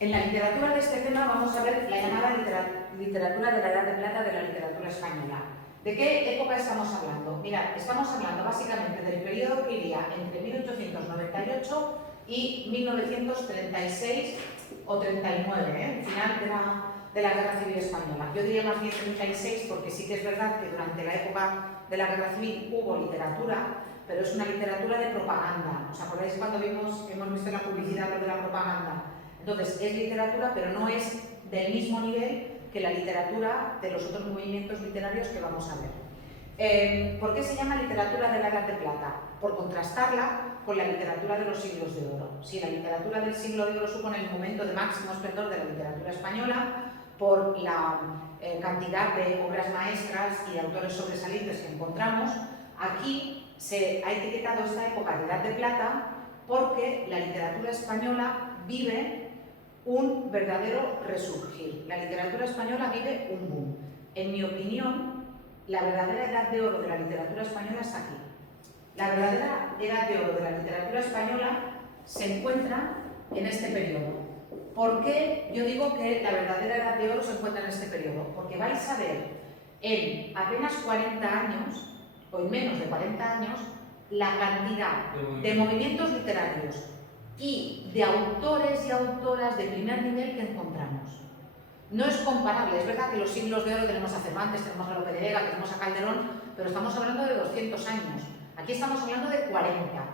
En la literatura de este tema vamos a ver la llamada literatura de la Edad de Plata de la literatura española. ¿De qué época estamos hablando? Mirad, estamos hablando básicamente del periodo que iría entre 1898 y 1936 o 39, el final de la Guerra Civil Española. Yo diría más bien 36 porque sí que es verdad que durante la época de la Guerra Civil hubo literatura, pero es una literatura de propaganda. ¿Os acordáis cuando hemos visto en la publicidad lo de la propaganda? Entonces, es literatura, pero no es del mismo nivel que la literatura de los otros movimientos literarios que vamos a ver. ¿Por qué se llama literatura de la Edad de Plata? Por contrastarla con la literatura de los siglos de oro. Si la literatura del siglo de oro supone el momento de máximo esplendor de la literatura española, por la cantidad de obras maestras y de autores sobresalientes que encontramos, aquí se ha etiquetado esta época de Edad de Plata porque la literatura española vive un verdadero resurgir. La literatura española vive un boom. En mi opinión, la verdadera edad de oro de la literatura española está aquí. La verdadera edad de oro de la literatura española se encuentra en este periodo. ¿Por qué yo digo que la verdadera edad de oro se encuentra en este periodo? Porque vais a ver en apenas 40 años, o en menos de 40 años, la cantidad de movimientos literarios y de autores y autoras de primer nivel que encontramos. No es comparable, es verdad que los siglos de oro tenemos a Cervantes, tenemos a Lope de Vega, tenemos a Calderón, pero estamos hablando de 200 años. Aquí estamos hablando de 40.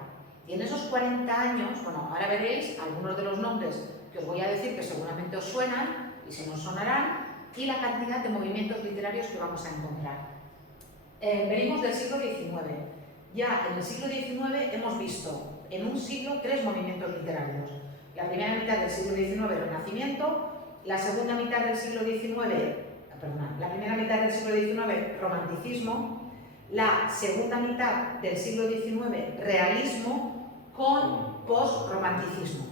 Y en esos 40 años, bueno, ahora veréis algunos de los nombres que os voy a decir que seguramente os suenan y se nos sonarán, y la cantidad de movimientos literarios que vamos a encontrar. Venimos del siglo XIX. Ya en el siglo XIX hemos visto en un siglo 3 movimientos literarios. La primera mitad del siglo XIX, Renacimiento; la segunda mitad del siglo XIX, la primera mitad del siglo XIX, Romanticismo; la segunda mitad del siglo XIX, Realismo, con Post-Romanticismo.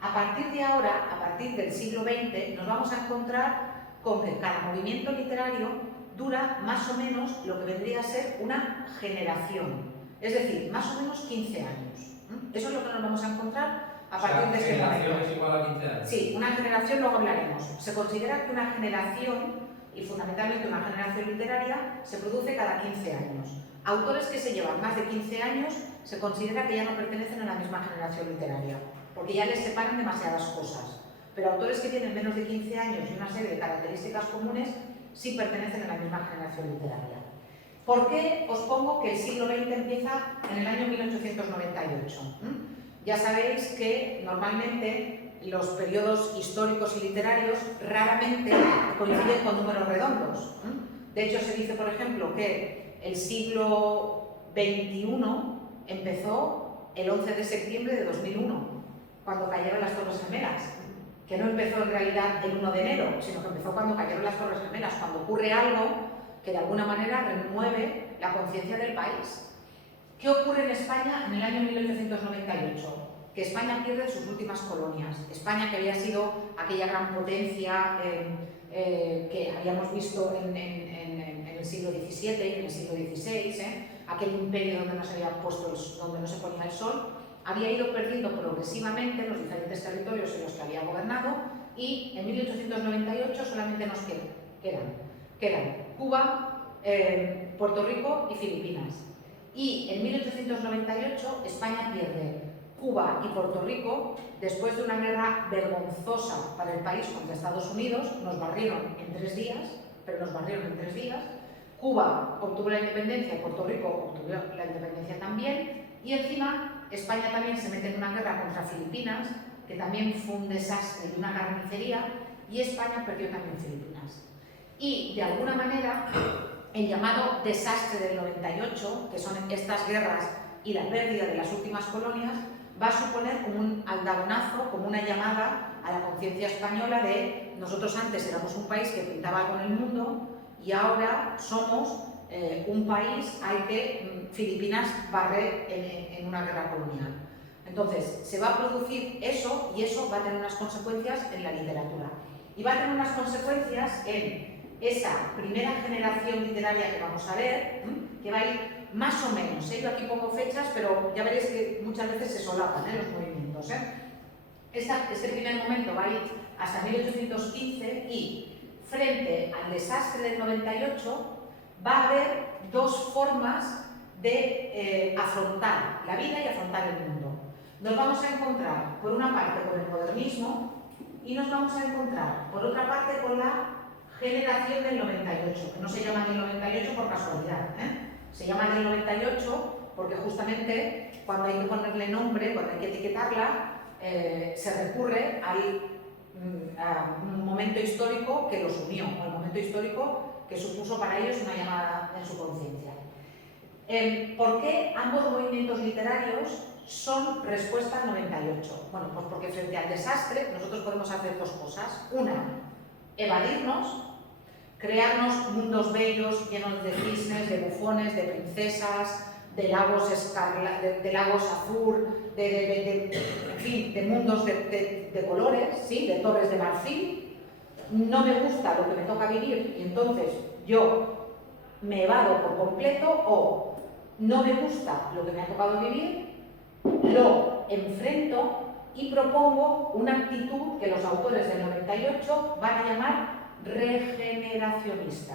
A partir de ahora, a partir del siglo XX, nos vamos a encontrar con que cada movimiento literario dura más o menos lo que vendría a ser una generación, es decir, más o menos 15 años. Eso es lo que nos vamos a encontrar a partir de este momento. ¿Generación es igual a 15 años? Sí, una generación, luego hablaremos. Se considera que una generación, y fundamentalmente una generación literaria, se produce cada 15 años. Autores que se llevan más de 15 años se considera que ya no pertenecen a la misma generación literaria, porque ya les separan demasiadas cosas. Pero autores que tienen menos de 15 años y una serie de características comunes sí pertenecen a la misma generación literaria. ¿Por qué os pongo que el siglo XX empieza en el año 1898? Ya sabéis que normalmente los periodos históricos y literarios raramente coinciden con números redondos. De hecho, se dice, por ejemplo, que el siglo XXI empezó el 11 de septiembre de 2001, cuando cayeron las Torres Gemelas, que no empezó en realidad el 1 de enero, sino que empezó cuando cayeron las Torres Gemelas, cuando ocurre algo que de alguna manera remueve la conciencia del país. ¿Qué ocurre en España en el año 1898? Que España pierde sus últimas colonias. España, que había sido aquella gran potencia que habíamos visto en el siglo XVII y en el siglo XVI, aquel imperio donde no se había puesto donde no se ponía el sol, había ido perdiendo progresivamente los diferentes territorios en los que había gobernado, y en 1898 solamente nos quedan Cuba, Puerto Rico y Filipinas. Y en 1898 España pierde Cuba y Puerto Rico después de una guerra vergonzosa para el país contra Estados Unidos. Nos barrieron en 3 días, pero nos barrieron en 3 días. Cuba obtuvo la independencia, Puerto Rico obtuvo la independencia también, y encima España también se mete en una guerra contra Filipinas, que también fue un desastre y una carnicería, y España perdió también Filipinas. Y de alguna manera el llamado desastre del 98, que son estas guerras y la pérdida de las últimas colonias, va a suponer como un aldabonazo, como una llamada a la conciencia española de nosotros antes éramos un país que pintaba algo en el mundo y ahora somos un país al que Filipinas barre en una guerra colonial. Entonces, se va a producir eso, y eso va a tener unas consecuencias en la literatura. Y va a tener unas consecuencias en esa primera generación literaria que vamos a ver, que va a ir más o menos. Yo aquí pongo fechas, pero ya veréis que muchas veces se solapan los movimientos. Este primer momento va a ir hasta 1815 y frente al desastre del 98 va a haber dos formas de afrontar la vida y afrontar el mundo. Nos vamos a encontrar por una parte con el modernismo y nos vamos a encontrar por otra parte con la generación del 98, que no se llama del 98 por casualidad, se llama del 98 porque justamente cuando hay que ponerle nombre, cuando hay que etiquetarla, se recurre a un momento histórico que los unió, o el momento histórico que supuso para ellos una llamada en su conciencia. ¿Por qué ambos movimientos literarios son respuesta al 98? Bueno, pues porque frente al desastre nosotros podemos hacer dos cosas. Una, evadirnos, crearnos mundos bellos llenos de cisnes, de bufones, de princesas, de lagos azul, en fin, de mundos de colores, ¿sí? De torres de marfil. No me gusta lo que me toca vivir y entonces yo me evado por completo, o no me gusta lo que me ha tocado vivir, lo enfrento y propongo una actitud que los autores del 98 van a llamar regeneracionista.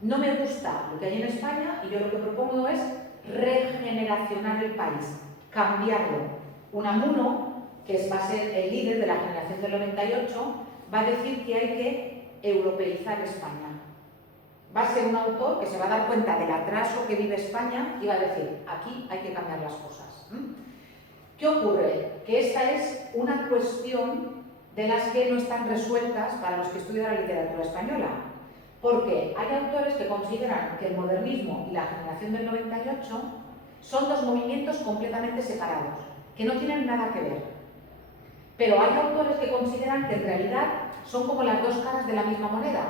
No me gusta lo que hay en España y yo lo que propongo es regeneracionar el país, cambiarlo. Unamuno, que va a ser el líder de la generación del 98, va a decir que hay que europeizar España. Va a ser un autor que se va a dar cuenta del atraso que vive España y va a decir, aquí hay que cambiar las cosas. ¿Qué ocurre? Que esta es una cuestión de las que no están resueltas para los que estudian la literatura española. Porque hay autores que consideran que el modernismo y la generación del 98 son dos movimientos completamente separados, que no tienen nada que ver. Pero hay autores que consideran que en realidad son como las dos caras de la misma moneda.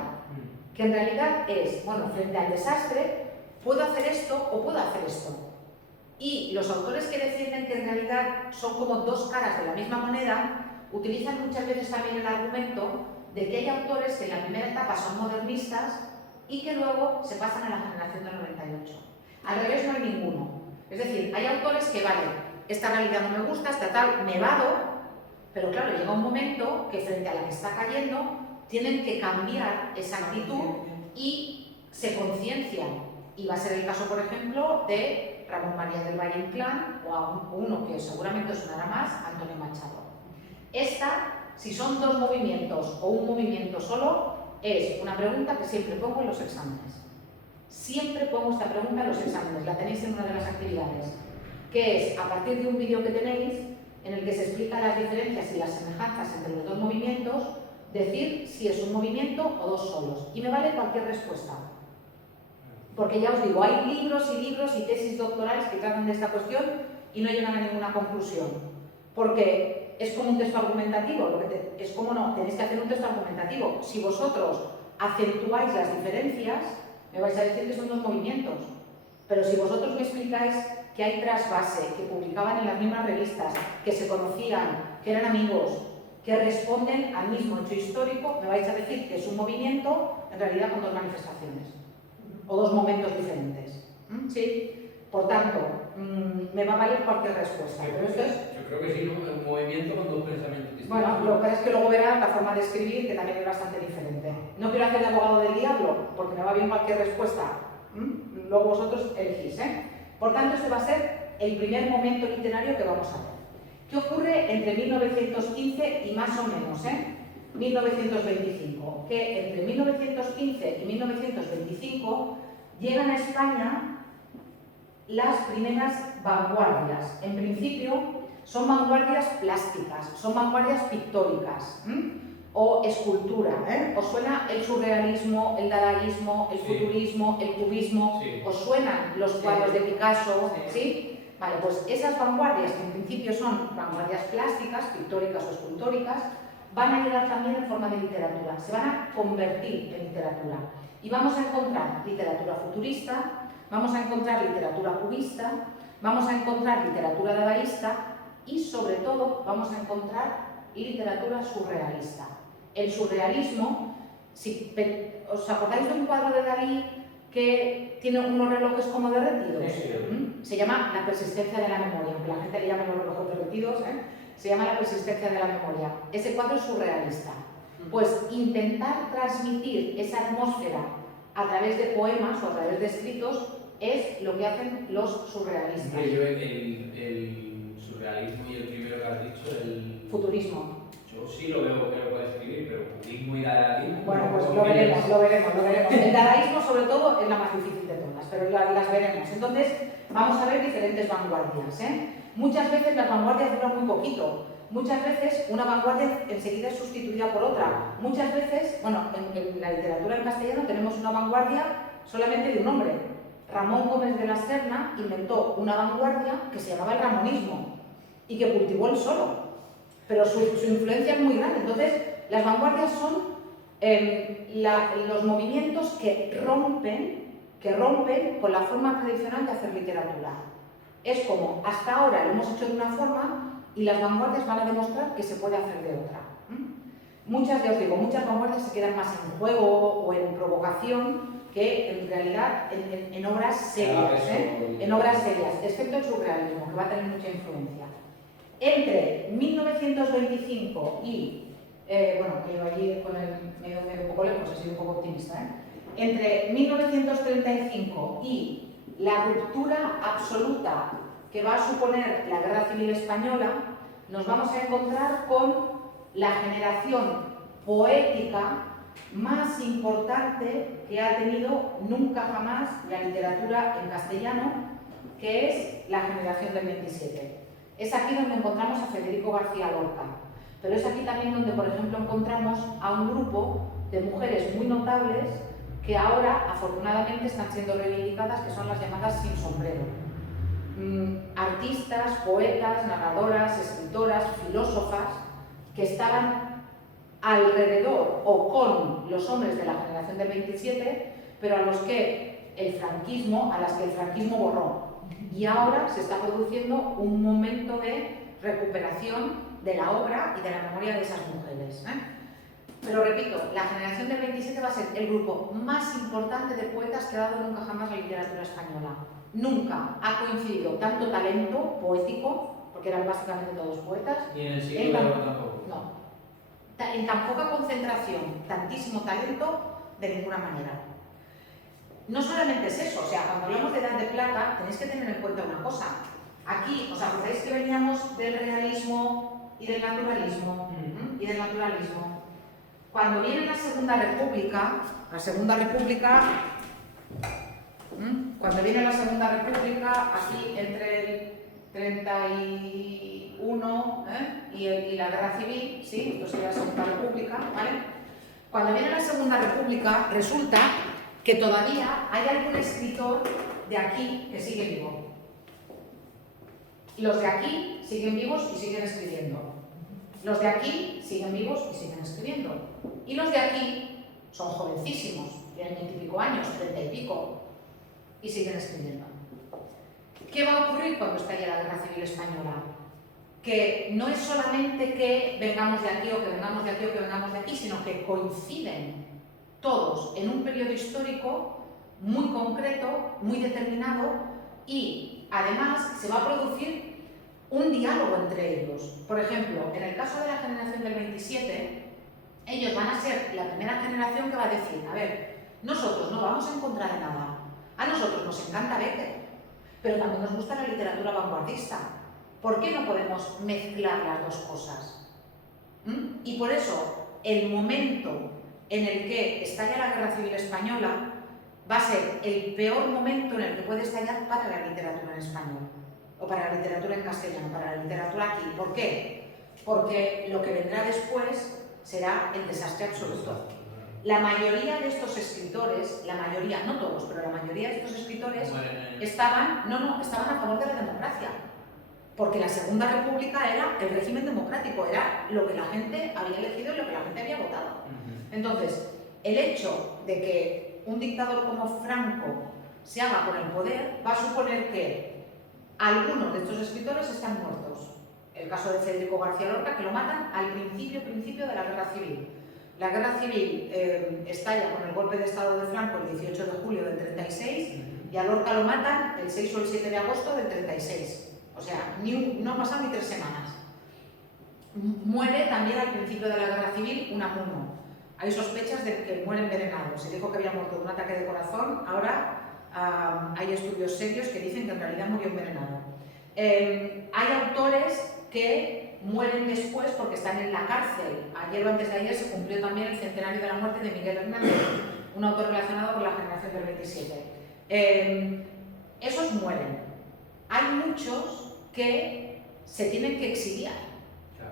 Que en realidad es, bueno, frente al desastre, puedo hacer esto o puedo hacer esto. Y los autores que defienden que en realidad son como dos caras de la misma moneda, utilizan muchas veces también el argumento de que hay autores que en la primera etapa son modernistas y que luego se pasan a la generación del 98. Al revés no hay ninguno. Es decir, hay autores que, vale, esta realidad no me gusta, esta tal, me vado, pero claro, llega un momento que frente a la que está cayendo tienen que cambiar esa actitud y se conciencian. Y va a ser el caso, por ejemplo, de Ramón María del Valle Inclán o a uno que seguramente os sonará más, Antonio Machado. Esta, si son dos movimientos o un movimiento solo, es una pregunta que siempre pongo en los exámenes. Siempre pongo esta pregunta en los exámenes, la tenéis en una de las actividades, que es, a partir de un vídeo que tenéis, en el que se explican las diferencias y las semejanzas entre los dos movimientos, decir si es un movimiento o dos solos. Y me vale cualquier respuesta. Porque ya os digo, hay libros y tesis doctorales que tratan de esta cuestión y no llegan a ninguna conclusión. Porque es como un texto argumentativo, es como no, tenéis que hacer un texto argumentativo. Si vosotros acentuáis las diferencias, me vais a decir que son dos movimientos. Pero si vosotros me explicáis que hay trasvase, que publicaban en las mismas revistas, que se conocían, que eran amigos, que responden al mismo hecho histórico, me vais a decir que es un movimiento en realidad con dos manifestaciones o dos momentos diferentes. ¿Sí? Por tanto, me va a valer cualquier respuesta. Pero esto es... Yo creo que sí, ¿no? Un movimiento con dos pensamientos distintos. Bueno, lo que pasa es que luego verás la forma de escribir, que también es bastante diferente. No quiero hacer de abogado del diablo, porque me va bien cualquier respuesta. Luego vosotros elegís, Por tanto, este va a ser el primer momento literario que vamos a ver. ¿Qué ocurre entre 1915 y más o menos, 1925? Que entre 1915 y 1925 llegan a España las primeras vanguardias. En principio son vanguardias plásticas, son vanguardias pictóricas o escultura. ¿Os suena el surrealismo, el dadaísmo, el futurismo, el cubismo? Sí. ¿Os suenan los cuadros de Picasso? ¿Sí? Vale, pues esas vanguardias, que en principio son vanguardias plásticas, pictóricas o escultóricas, van a llegar también en forma de literatura, se van a convertir en literatura. Y vamos a encontrar literatura futurista, vamos a encontrar literatura cubista, vamos a encontrar literatura dadaísta y, sobre todo, vamos a encontrar literatura surrealista. El surrealismo, si os acordáis de un cuadro de Dalí que tiene unos relojes como derretidos, se llama La persistencia de la memoria, aunque la gente le llama los relojes derretidos, se llama La persistencia de la memoria. Ese cuadro es surrealista. Pues intentar transmitir esa atmósfera a través de poemas o a través de escritos es lo que hacen los surrealistas. Hombre, yo el surrealismo y el primero que has dicho, el Futurismo. Yo sí lo veo que lo puede escribir, pero futurismo y dadaísmo... Bueno, pues lo veremos. El dadaísmo sobre todo es la más difícil de todas, pero las veremos. Entonces vamos a ver diferentes vanguardias, ¿eh? Muchas veces las vanguardias duran muy poquito. Muchas veces una vanguardia enseguida es sustituida por otra. Muchas veces, bueno, en la literatura en castellano tenemos una vanguardia solamente de un hombre. Ramón Gómez de la Serna inventó una vanguardia que se llamaba el ramonismo y que cultivó él solo. Pero su influencia es muy grande. Entonces, las vanguardias son los movimientos que rompen con la forma tradicional de hacer literatura. Es como, hasta ahora lo hemos hecho de una forma y las vanguardias van a demostrar que se puede hacer de otra. Muchas vanguardias se quedan más en juego o en provocación que en realidad en obras serias, en obras serias, excepto el surrealismo, que va a tener mucha influencia. Entre 1925 y, bueno, que yo allí con el medio un poco lejos, he sido un poco optimista, entre 1935 y la ruptura absoluta que va a suponer la Guerra Civil Española, nos vamos a encontrar con la generación poética más importante que ha tenido nunca jamás la literatura en castellano, que es la generación del 27. Es aquí donde encontramos a Federico García Lorca, pero es aquí también donde, por ejemplo, encontramos a un grupo de mujeres muy notables que ahora, afortunadamente, están siendo reivindicadas, que son las llamadas sin sombrero. Artistas, poetas, narradoras, escritoras, filósofas, que estaban alrededor o con los hombres de la generación del 27, pero a las que el franquismo borró. Y ahora se está produciendo un momento de recuperación de la obra y de la memoria de esas mujeres. Pero repito, la generación del 27 va a ser el grupo más importante de poetas que ha dado nunca jamás la literatura española. Nunca ha coincidido tanto talento poético, porque eran básicamente todos poetas. Y en el siglo de oro tampoco. No. En tan poca concentración, tantísimo talento, de ninguna manera. No solamente es eso, o sea, cuando hablamos de Edad de Plata, tenéis que tener en cuenta una cosa. Aquí, ¿os acordáis que veníamos del realismo y del naturalismo? Cuando viene la Segunda República, aquí entre el 31 y la Guerra Civil, ¿sí? Esto sería la Segunda República, ¿vale? Cuando viene la Segunda República, resulta que todavía hay algún escritor de aquí que sigue vivo. Los de aquí siguen vivos y siguen escribiendo. Los de aquí siguen vivos y siguen escribiendo. Y los de aquí son jovencísimos, tienen 20 y pico años, 30 y pico, y siguen escribiendo. ¿Qué va a ocurrir cuando estalle la Guerra Civil Española? Que no es solamente que vengamos de aquí o que vengamos de aquí o que vengamos de aquí, sino que coinciden todos en un periodo histórico muy concreto, muy determinado, y además se va a producir un diálogo entre ellos. Por ejemplo, en el caso de la generación del 27, ellos van a ser la primera generación que va a decir, a ver, nosotros no vamos en contra de nada, a nosotros nos encanta Becker, pero también nos gusta la literatura vanguardista. ¿Por qué no podemos mezclar las dos cosas? Y por eso, el momento en el que estalla la Guerra Civil Española va a ser el peor momento en el que puede estallar para la literatura en español, o para la literatura en castellano, para la literatura aquí. ¿Por qué? Porque lo que vendrá después será el desastre absoluto. La mayoría de estos escritores, no todos, pero la mayoría de estos escritores estaban a favor de la democracia, porque la Segunda República era el régimen democrático, era lo que la gente había elegido y lo que la gente había votado. Entonces, el hecho de que un dictador como Franco se haga con el poder va a suponer que algunos de estos escritores están muertos. El caso de Federico García Lorca, que lo matan al principio de la Guerra Civil. La Guerra Civil estalla con el golpe de Estado de Franco el 18 de julio del 36 y a Lorca lo matan el 6 o el 7 de agosto del 36. O sea, no han pasado ni 3 semanas. muere también al principio de la Guerra Civil Unamuno. Hay sospechas de que muere envenenado. Se dijo que había muerto de un ataque de corazón, ahora hay estudios serios que dicen que en realidad murió envenenado. Hay autores que mueren después porque están en la cárcel. Ayer o antes de ayer se cumplió también el centenario de la muerte de Miguel Hernández, un autor relacionado con la generación del 27. Esos mueren. Hay muchos que se tienen que exiliar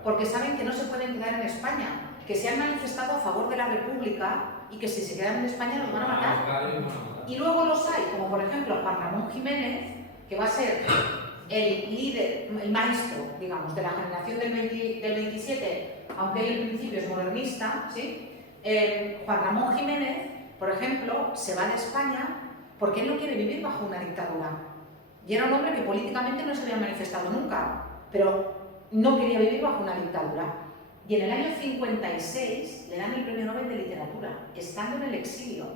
porque saben que no se pueden quedar en España, que se han manifestado a favor de la República y que si se quedan en España los van a matar. Y luego los hay, como por ejemplo Juan Ramón Jiménez, que va a ser el líder, el maestro, digamos, de la generación del 27, aunque él en principio es modernista, ¿sí? Juan Ramón Jiménez, por ejemplo, se va de España porque él no quiere vivir bajo una dictadura. Y era un hombre que políticamente no se había manifestado nunca, pero no quería vivir bajo una dictadura. Y en el año 56 le dan el Premio Nobel de Literatura, estando en el exilio.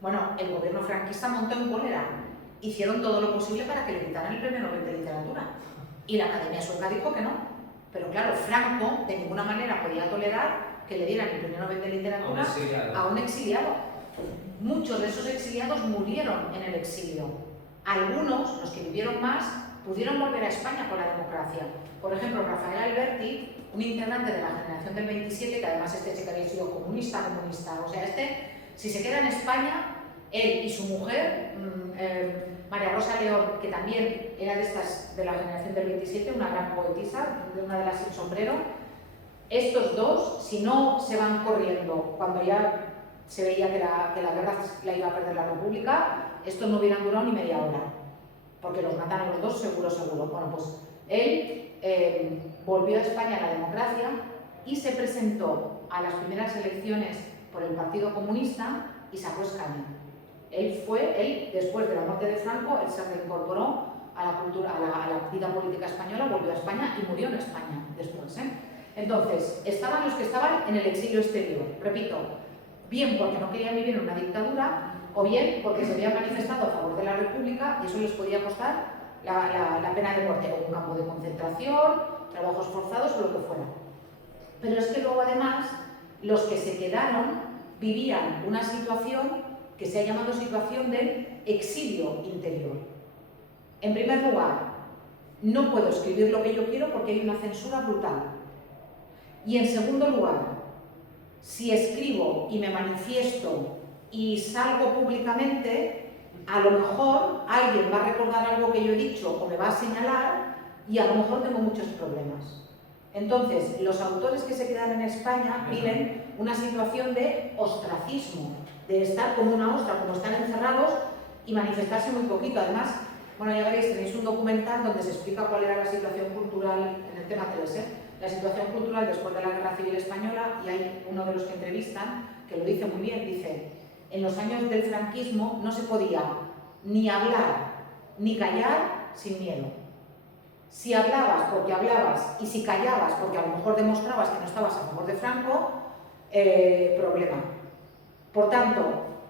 Bueno, el gobierno franquista montó en cólera. Hicieron todo lo posible para que le quitaran el Premio Nobel de Literatura. Y la Academia Sueca dijo que no. Pero claro, Franco de ninguna manera podía tolerar que le dieran el Premio Nobel de Literatura a un exiliado. Muchos de esos exiliados murieron en el exilio. Algunos, los que vivieron más, pudieron volver a España por la democracia. Por ejemplo, Rafael Alberti, un integrante de la generación del 27, que además este chico había sido comunista, o sea, si se queda en España, él y su mujer, María Rosa León, que también era de la generación del 27, una gran poetisa, una de las sin sombrero, estos dos, si no se van corriendo cuando ya se veía que la guerra la iba a perder la República, estos no hubieran durado ni media hora, porque los matan a los dos seguro. Bueno, pues él volvió a España a la democracia y se presentó a las primeras elecciones por el Partido Comunista y sacó escaño. Él, después de la muerte de Franco, él se reincorporó a la vida política española, volvió a España y murió en España después. Entonces, estaban los que estaban en el exilio exterior, repito, bien porque no querían vivir en una dictadura, o bien porque se habían manifestado a favor de la República y eso les podía costar la pena de muerte, o un campo de concentración, trabajos forzados o lo que fuera. Pero es que luego además, los que se quedaron vivían una situación que se ha llamado situación de exilio interior. En primer lugar, no puedo escribir lo que yo quiero porque hay una censura brutal. Y en segundo lugar, si escribo y me manifiesto y salgo públicamente, a lo mejor alguien va a recordar algo que yo he dicho o me va a señalar y a lo mejor tengo muchos problemas. Entonces, los autores que se quedan en España viven una situación de ostracismo, de estar como una ostra, como estar encerrados y manifestarse muy poquito. Además, bueno, ya veréis, tenéis un documental donde se explica cuál era la situación cultural en el tema TLS, la situación cultural después de la Guerra Civil Española, y hay uno de los que entrevistan que lo dice muy bien, dice: en los años del franquismo no se podía ni hablar ni callar sin miedo. Si hablabas porque hablabas y si callabas porque a lo mejor demostrabas que no estabas a favor de Franco, problema. Por tanto,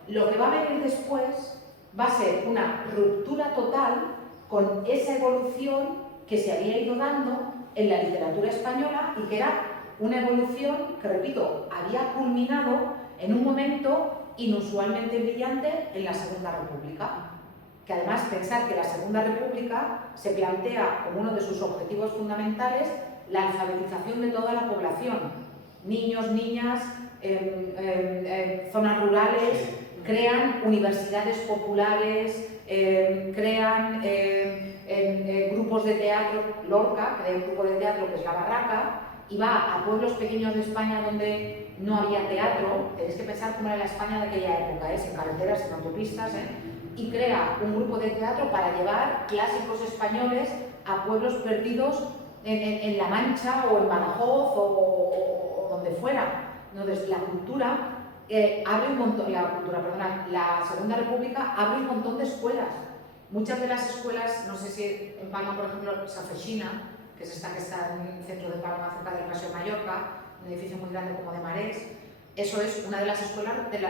lo que va a venir después va a ser una ruptura total con esa evolución que se había ido dando en la literatura española y que era una evolución que, repito, había culminado en un momento inusualmente brillante en la Segunda República. Que además pensar que la Segunda República se plantea como uno de sus objetivos fundamentales la alfabetización de toda la población, niños, niñas, zonas rurales, crean universidades populares, crean grupos de teatro, Lorca, crea un grupo de teatro que es La Barraca, y va a pueblos pequeños de España donde no había teatro. Tenéis que pensar cómo era la España de aquella época, sin carreteras, sin autopistas, y crea un grupo de teatro para llevar clásicos españoles a pueblos perdidos en La Mancha o en Badajoz o donde fuera. Entonces, la cultura abre un montón, la Segunda República abre un montón de escuelas. Muchas de las escuelas, no sé si en Palma, por ejemplo, Safechina, que es esta que está en el centro de Palma, cerca del Paseo Mallorca, un edificio muy grande como de Marés, eso es una de las escuelas de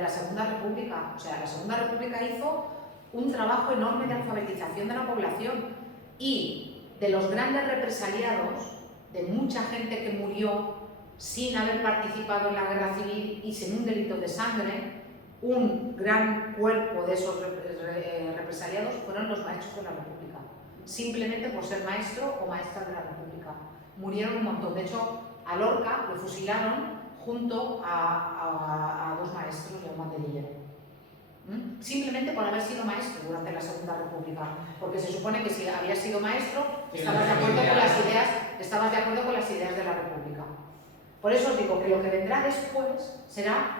la Segunda República. O sea, la Segunda República hizo un trabajo enorme de alfabetización de la población, y de los grandes represaliados de mucha gente que murió sin haber participado en la guerra civil y sin un delito de sangre, un gran cuerpo de esos represaliados fueron los maestros de la República, simplemente por ser maestro o maestra de la República. Murieron un montón. De hecho, a Lorca lo fusilaron junto a dos maestros de un banderillero. Simplemente por haber sido maestro durante la Segunda República, porque se supone que si habías sido maestro estabas de acuerdo con las ideas de la República. Por eso os digo que lo que vendrá después será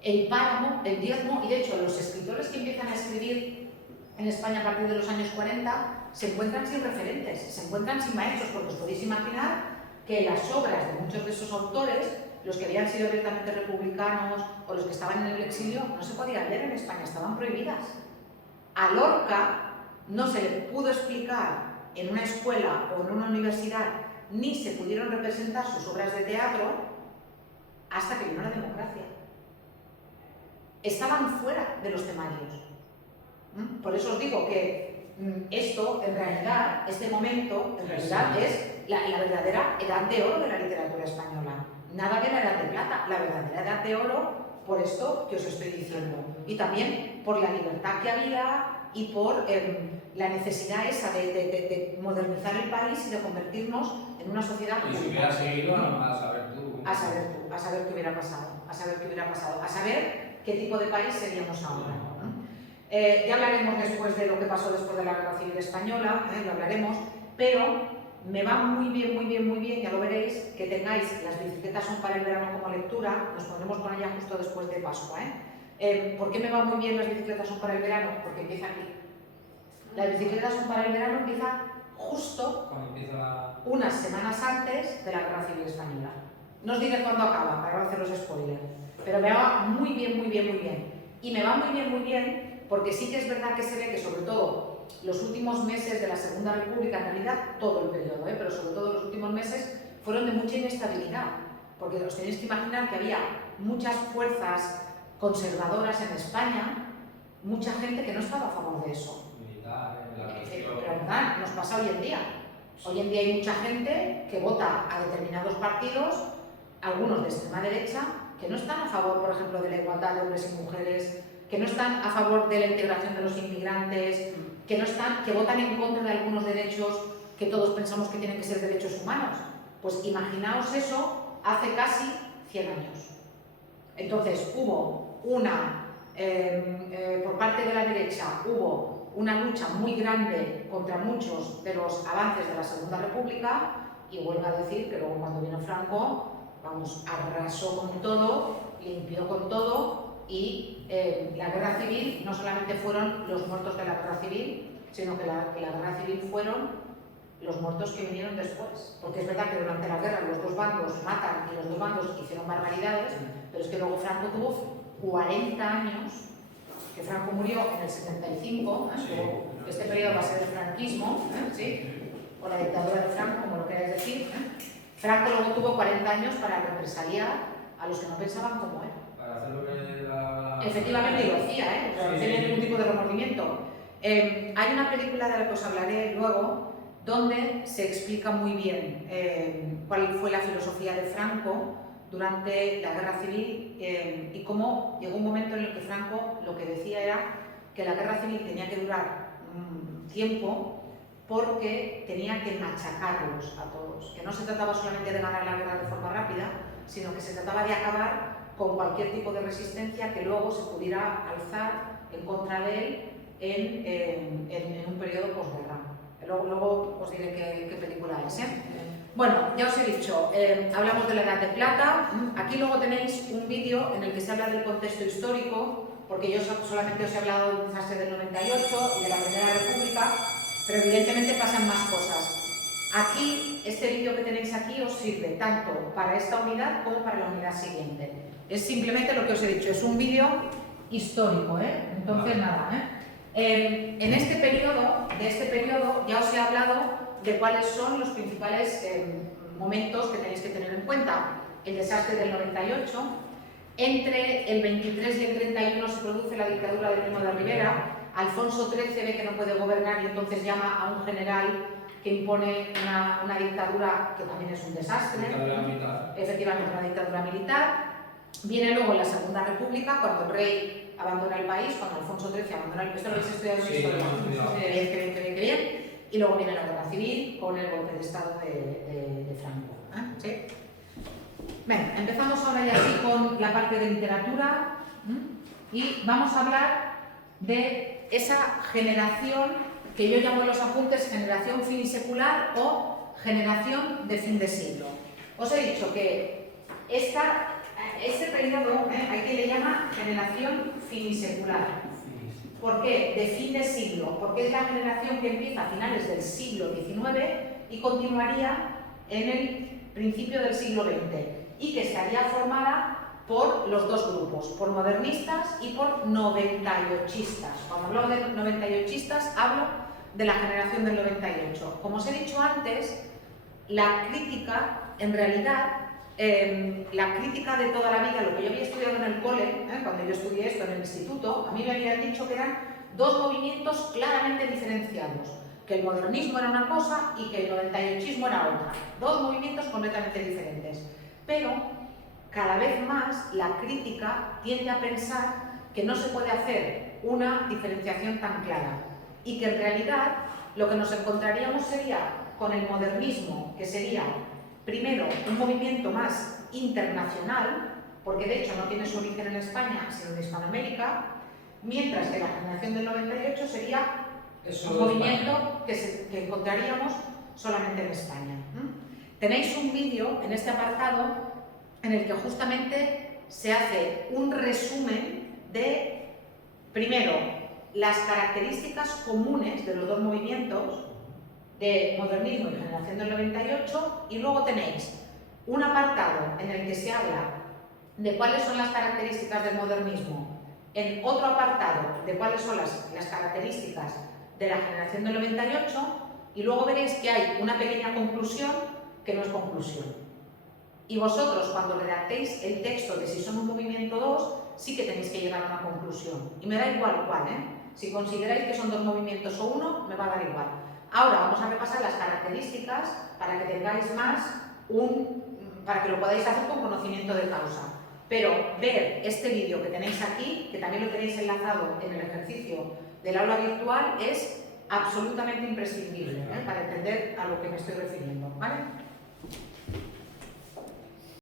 el páramo, el diezmo, y de hecho los escritores que empiezan a escribir en España a partir de los años 40 se encuentran sin referentes, se encuentran sin maestros, porque os podéis imaginar que las obras de muchos de esos autores, los que habían sido abiertamente republicanos o los que estaban en el exilio, no se podían leer en España, estaban prohibidas. A Lorca no se le pudo explicar en una escuela o en una universidad, ni se pudieron representar sus obras de teatro hasta que vino la democracia. Estaban fuera de los temarios. Por eso os digo que esto, en realidad, este momento, en realidad es la verdadera edad de oro de la literatura española. Nada de la edad de plata, la verdadera edad de oro por esto que os estoy diciendo. Y también por la libertad que había y por la necesidad esa de modernizar el país y de convertirnos en una sociedad... Y si hubiera seguido, a saber tú. A saber qué hubiera pasado, a saber qué tipo de país seríamos ahora. Ya hablaremos después de lo que pasó después de la Guerra Civil Española, lo hablaremos, pero me va muy bien, ya lo veréis, que tengáis Las bicicletas son para el verano como lectura, nos pondremos con ella justo después de Pascua. ¿Por qué me va muy bien Las bicicletas son para el verano? Porque empieza aquí. Las bicicletas son para el verano empieza justo unas semanas antes de la Guerra Civil Española. No os diré cuándo acaba, para no haceros spoiler, pero me va muy bien. Y me va muy bien porque sí que es verdad que se ve que sobre todo los últimos meses de la Segunda República, en realidad todo el periodo, pero sobre todo los últimos meses fueron de mucha inestabilidad, porque os tenéis que imaginar que había muchas fuerzas conservadoras en España, mucha gente que no estaba a favor de eso. Pero verdad, nos pasa hoy en día. Hoy en día hay mucha gente que vota a determinados partidos, algunos de extrema derecha, que no están a favor, por ejemplo, de la igualdad de hombres y mujeres, que no están a favor de la integración de los inmigrantes, que votan en contra de algunos derechos que todos pensamos que tienen que ser derechos humanos. Pues imaginaos eso hace casi 100 años. Entonces hubo por parte de la derecha, hubo una lucha muy grande contra muchos de los avances de la Segunda República, y vuelvo a decir que luego cuando vino Franco, arrasó con todo, limpió con todo, y la guerra civil no solamente fueron los muertos de la guerra civil, sino que la guerra civil fueron los muertos que vinieron después. Porque es verdad que durante la guerra los dos bandos matan y los dos bandos hicieron barbaridades, pero es que luego Franco tuvo 40 años, que Franco murió en el 75, este periodo va a ser el franquismo, o la dictadura de Franco, como lo queráis decir. Franco luego tuvo 40 años para represaliar a los que no pensaban como él. Para hacer lo que Efectivamente, y lo hacía, no tenía ningún tipo de remordimiento. Hay una película de la que os hablaré luego, donde se explica muy bien cuál fue la filosofía de Franco durante la Guerra Civil y cómo llegó un momento en el que Franco lo que decía era que la Guerra Civil tenía que durar tiempo porque tenía que machacarlos a todos, que no se trataba solamente de ganar la guerra de forma rápida, sino que se trataba de acabar con cualquier tipo de resistencia que luego se pudiera alzar en contra de él en un periodo posguerra. Luego os diré qué película es. Bueno, ya os he dicho, hablamos de la Edad de Plata. Aquí luego tenéis un vídeo en el que se habla del contexto histórico, porque yo solamente os he hablado del desastre del 98 y de la Primera República, pero evidentemente pasan más cosas. Aquí, este vídeo que tenéis aquí os sirve tanto para esta unidad como para la unidad siguiente. Es simplemente lo que os he dicho, es un vídeo histórico, Entonces, nada, En este periodo, ya os he hablado de cuáles son los principales momentos que tenéis que tener en cuenta. El desastre del 98, entre el 23 y el 31 se produce la dictadura de Primo de Rivera, Alfonso XIII ve que no puede gobernar y entonces llama a un general que impone una dictadura que también es un desastre. Dictadura militar. Efectivamente, una dictadura militar. Viene luego la Segunda República, cuando el rey abandona el país, cuando Alfonso XIII abandona el país. Esto lo habéis estudiado en historia. Qué bien. Y luego viene la Guerra Civil con el golpe de Estado de Franco. ¿Sí? Bien, empezamos ahora ya así con la parte de literatura y vamos a hablar de esa generación que yo llamo en los apuntes generación finisecular o generación de fin de siglo. Os he dicho que ese periodo hay quien le llama generación finisecular. ¿Por qué? De fin de siglo, porque es la generación que empieza a finales del siglo XIX y continuaría en el principio del siglo XX y que estaría formada por los dos grupos, por modernistas y por 98istas. Cuando hablo de 98istas hablo de la generación del 98. Como os he dicho antes, la crítica, en realidad, la crítica de toda la vida, lo que yo había estudiado en el cole, cuando yo estudié esto en el instituto, a mí me habían dicho que eran dos movimientos claramente diferenciados, que el modernismo era una cosa y que el 98ismo era otra. Dos movimientos completamente diferentes. Pero cada vez más la crítica tiende a pensar que no se puede hacer una diferenciación tan clara y que en realidad lo que nos encontraríamos sería con el modernismo, que sería primero un movimiento más internacional, porque de hecho no tiene su origen en España, sino en Hispanoamérica, mientras que la generación del 98 sería un movimiento que encontraríamos solamente en España. Tenéis un vídeo en este apartado en el que justamente se hace un resumen de, primero, las características comunes de los dos movimientos, de modernismo y generación del 98, y luego tenéis un apartado en el que se habla de cuáles son las características del modernismo, en otro apartado de cuáles son las características de la generación del 98, y luego veréis que hay una pequeña conclusión que no es conclusión. Y vosotros, cuando redactéis el texto de si son un movimiento 2, sí que tenéis que llegar a una conclusión. Y me da igual cuál, Si consideráis que son dos movimientos o uno, me va a dar igual. Ahora vamos a repasar las características para que tengáis más para que lo podáis hacer con conocimiento de causa. Pero ver este vídeo que tenéis aquí, que también lo tenéis enlazado en el ejercicio del aula virtual, es absolutamente imprescindible para entender a lo que me estoy refiriendo, ¿vale?